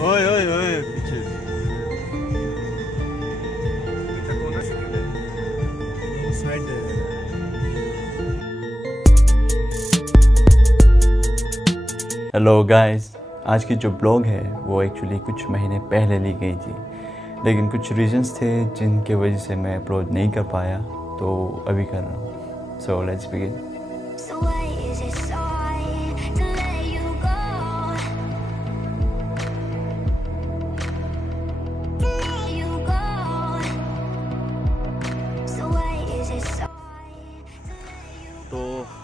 ओए ओए ओए पीछे हेलो गाइस, आज की जो ब्लॉग है वो एक्चुअली कुछ महीने पहले ली गई थी, लेकिन कुछ रीजंस थे जिनके वजह से मैं अपलोड नहीं कर पाया, तो अभी कर रहा हूँ। So let's begin. तो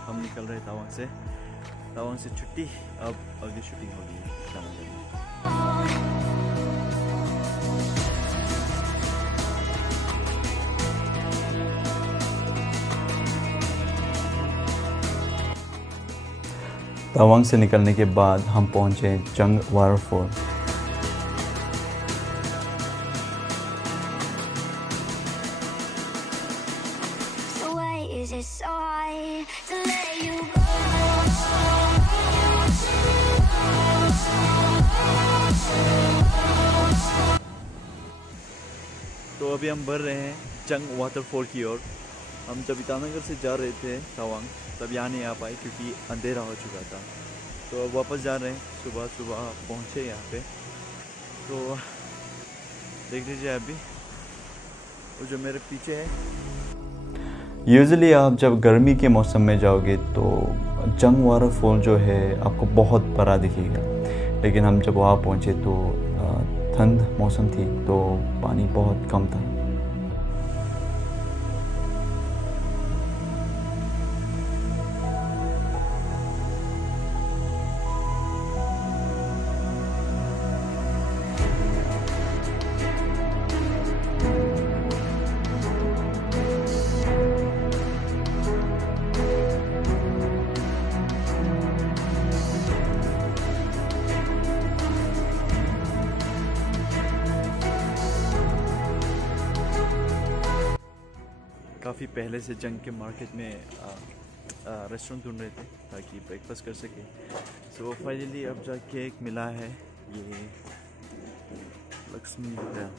हम निकल रहे तवांग से छुट्टी। अब अगली शूटिंग होगी तवांग से निकलने के बाद हम पहुंचे जंग वाटरफॉल। तो अभी हम बढ़ रहे हैं जंग वाटरफॉल की ओर। हम जब ईटानगर से जा रहे थे तवांग, तब यहाँ नहीं आ पाए क्योंकि अंधेरा हो चुका था। तो अब वापस जा रहे हैं, सुबह सुबह पहुँचे यहाँ पे। तो देख लीजिए अभी वो जो मेरे पीछे है। यूजुअली आप जब गर्मी के मौसम में जाओगे तो जंग वाटरफॉल जो है आपको बहुत बड़ा दिखेगा, लेकिन हम जब वहाँ पहुँचे तो ठंड मौसम थी तो पानी बहुत कम था। काफ़ी पहले से जंग के मार्केट में रेस्टोरेंट ढूंढ रहे थे ताकि ब्रेकफास्ट कर सके। सो फाइनली अब जाके एक मिला है, ये लक्ष्मी होटल।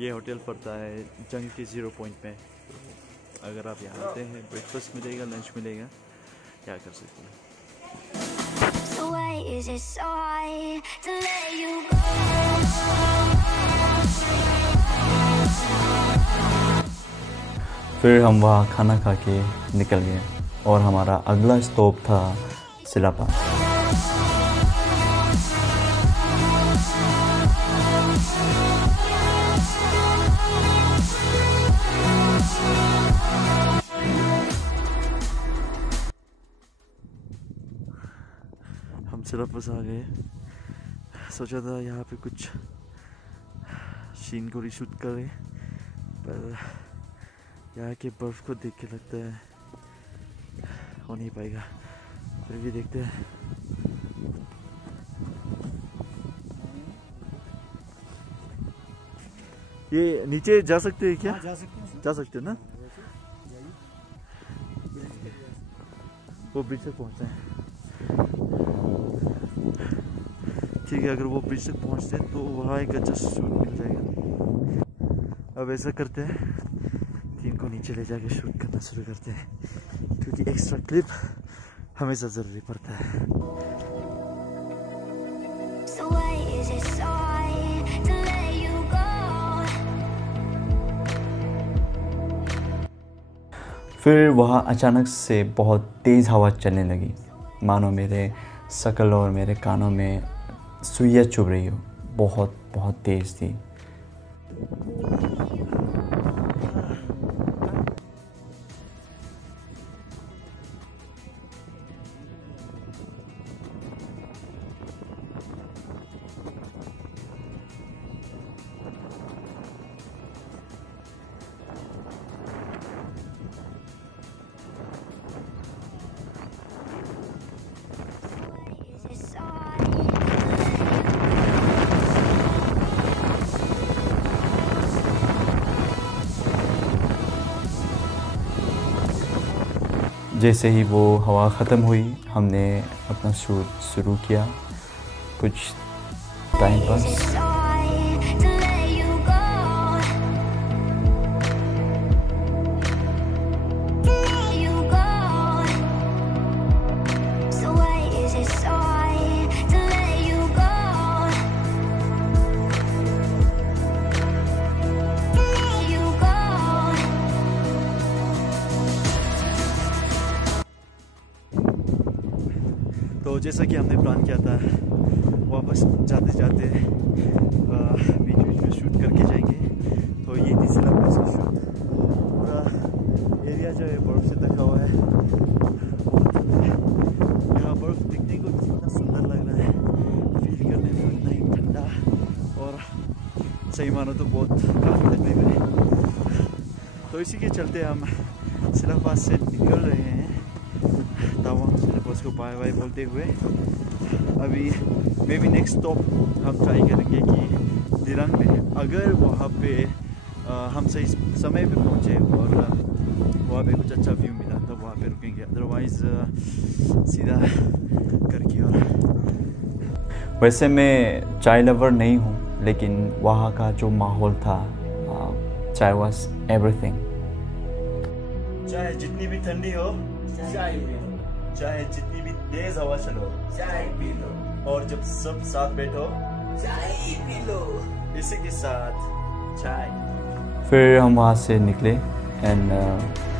ये होटल पड़ता है जंग के 0 पॉइंट में। तो अगर आप यहाँ आते हैं, ब्रेकफास्ट मिलेगा, लंच मिलेगा, क्या कर सकते हैं। फिर हम वहाँ खाना खा के निकल गए और हमारा अगला स्टॉप था सिलापास। हम सिलापास आ गए। सोचा था यहाँ पे कुछ सीन को शूट करें, पर यहाँ के बर्फ को देख के लगता है हो नहीं पाएगा। फिर भी देखते हैं। ये नीचे जा सकते हैं क्या? जा सकते हैं ना। वो ब्रिज तक पहुँचते हैं। ठीक है, अगर वो ब्रिज तक पहुँचते हैं तो वहाँ एक अच्छा शूट मिल जाएगा। अब ऐसा करते हैं, टीम को नीचे ले जाके शूट करना शुरू करते हैं, क्योंकि एक्स्ट्रा क्लिप हमेशा ज़रूरी पड़ता है। फिर वहाँ अचानक से बहुत तेज़ हवा चलने लगी, मानो मेरे शकल और मेरे कानों में सुइयाँ चुभ रही हो। बहुत बहुत तेज़ थी। जैसे ही वो हवा ख़त्म हुई, हमने अपना शूट शुरू किया। कुछ टाइम पास। तो जैसा कि हमने प्लान किया था, वापस जाते जाते बीच बीच में शूट करके जाएंगे। तो ये थी सिलापास का शूट। पूरा एरिया जो है बर्फ़ से ढका हुआ है। यहाँ बर्फ़ दिखने को कितना सुंदर लग रहा है, फील करने में उतना ही ठंडा, और सही मानो तो बहुत काफ़ी तकलीफ है। तो इसी के चलते हम सिलापास से निकल रहे हैं तवांग सिलापास को बाय बाय बोलते हुए। अभी मे बी नेक्स्ट स्टॉप हम ट्राई करेंगे कि दिरांग में, अगर वहाँ पे हम सही समय पे पहुँचे और वहाँ पे कुछ अच्छा व्यू मिला तो वहाँ पे रुकेंगे, अदरवाइज़ सीधा करके। और वैसे मैं चाय लवर नहीं हूँ, लेकिन वहाँ का जो माहौल था, चाय वाज एवरीथिंग। चाहे जितनी भी ठंडी हो चाय पी लो, चाहे जितनी भी तेज हवा चलो चाय पी लो, और जब सब साथ बैठो चाय पी लो, इसी के साथ चाय। फिर हम वहाँ से निकले एंड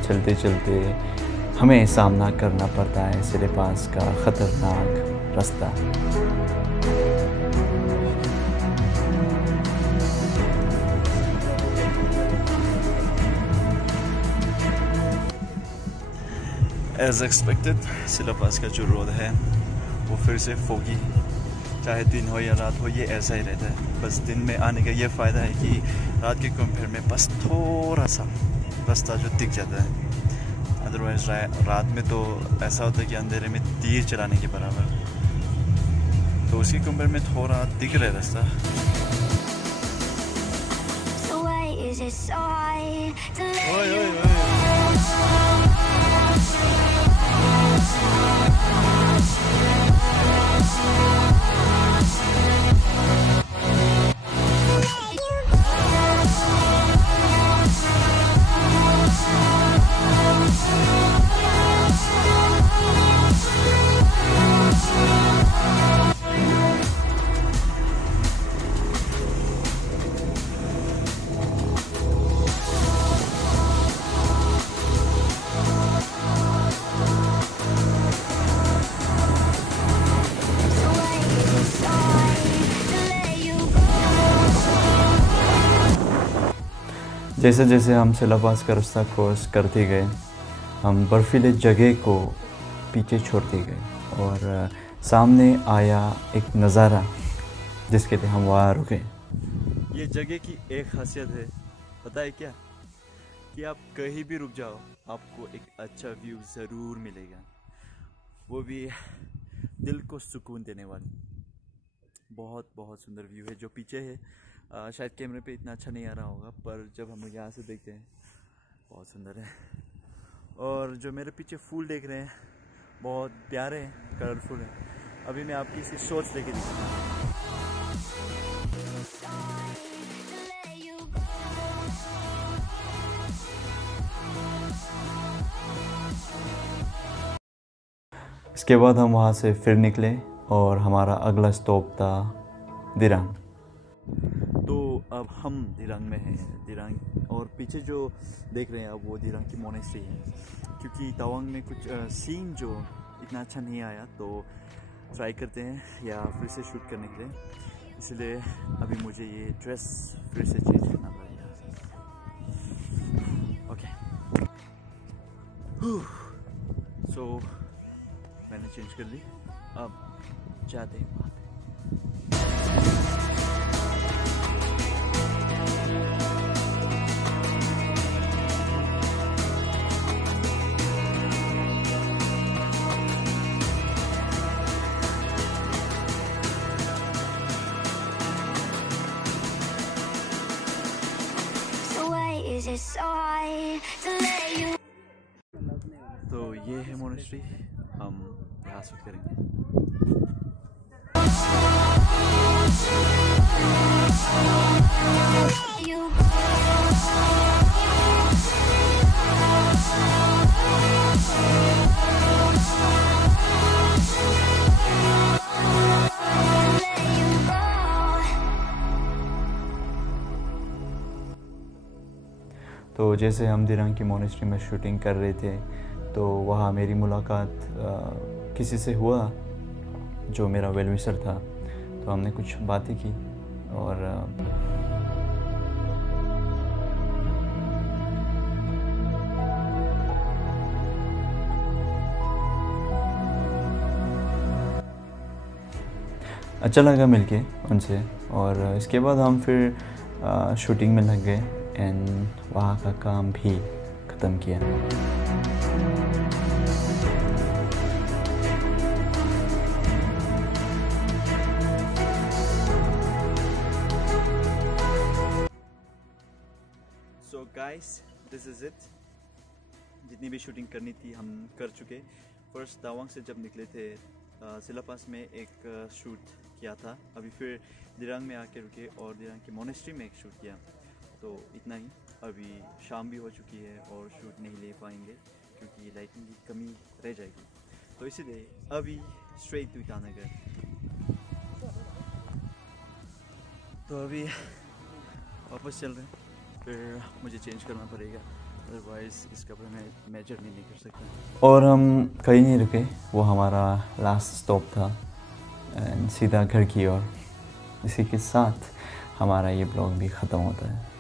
चलते चलते हमें सामना करना पड़ता है सिलापास का ख़तरनाक रास्ता। एज एक्सपेक्टेड सिलापास का जो रोड है वो फिर से फोगी, चाहे दिन हो या रात हो ये ऐसा ही रहता है। बस दिन में आने का ये फ़ायदा है कि रात के कंपेयर में बस थोड़ा सा रास्ता जो दिख जाता है, अदरवाइज रात में तो ऐसा होता है कि अंधेरे में तीर चलाने के बराबर। तो उसके कंपेयर में थोड़ा दिख रहा है रास्ता। जैसे जैसे हम सिलापास का रास्ता क्रॉस करते गए, हम बर्फीले जगह को पीछे छोड़ते गए और सामने आया एक नज़ारा जिसके लिए हम वहाँ रुके। ये जगह की एक खासियत है, पता है क्या? कि आप कहीं भी रुक जाओ आपको एक अच्छा व्यू ज़रूर मिलेगा, वो भी दिल को सुकून देने वाली। बहुत बहुत सुंदर व्यू है जो पीछे है। शायद कैमरे पे इतना अच्छा नहीं आ रहा होगा, पर जब हम यहाँ से देखते हैं बहुत सुंदर है। और जो मेरे पीछे फूल देख रहे हैं बहुत प्यारे हैं, कलरफुल हैं। अभी मैं आपकी इसी शॉट्स लेके दिखाता हूँ। इसके बाद हम वहाँ से फिर निकले और हमारा अगला स्टॉप था दिरांग। तो अब हम दिरांग में हैं। दिरांग, और पीछे जो देख रहे हैं आप वो दिरांग की मोनेस्ट्री है। क्योंकि तवांग में कुछ सीन जो इतना अच्छा नहीं आया तो ट्राई करते हैं या फिर से शूट करने के लिए, इसलिए अभी मुझे ये ड्रेस फिर से चेंज करना पड़ेगा। ओके, सो मैंने चेंज कर ली, अब जाते हैं बात। तो ये है मोनेस्ट्री, हम यहाँ शूट करेंगे। you go. Let you go. तो जैसे हम दिरांग की मोनेस्ट्री में शूटिंग कर रहे थे तो वहाँ मेरी मुलाकात किसी से हुआ जो मेरा वेल विशर था। तो हमने कुछ बातें की और अच्छा लगा मिलके उनसे। और इसके बाद हम फिर शूटिंग में लग गए एंड वहाँ का काम भी ख़त्म किया। So guys, this is it. जितनी भी शूटिंग करनी थी हम कर चुके। फर्स्ट तवांग से जब निकले थे सिलापास में एक शूट किया था। अभी फिर दिरांग में आके रुके और दिरांग की मोनेस्ट्री में एक शूट किया। तो इतना ही। अभी शाम भी हो चुकी है और शूट नहीं ले पाएंगे क्योंकि लाइटिंग की कमी रह जाएगी। तो इसीलिए अभी स्ट्रेट टू ईटानगर। तो अभी वापस चल रहे हैं। फिर मुझे चेंज करना पड़ेगा, अदरवाइज़ इस कपड़े में मैं जर्नी नहीं कर सकता। और हम कहीं नहीं रुके, वो हमारा लास्ट स्टॉप था एंड सीधा घर की ओर। इसी के साथ हमारा ये ब्लॉग भी ख़त्म होता है।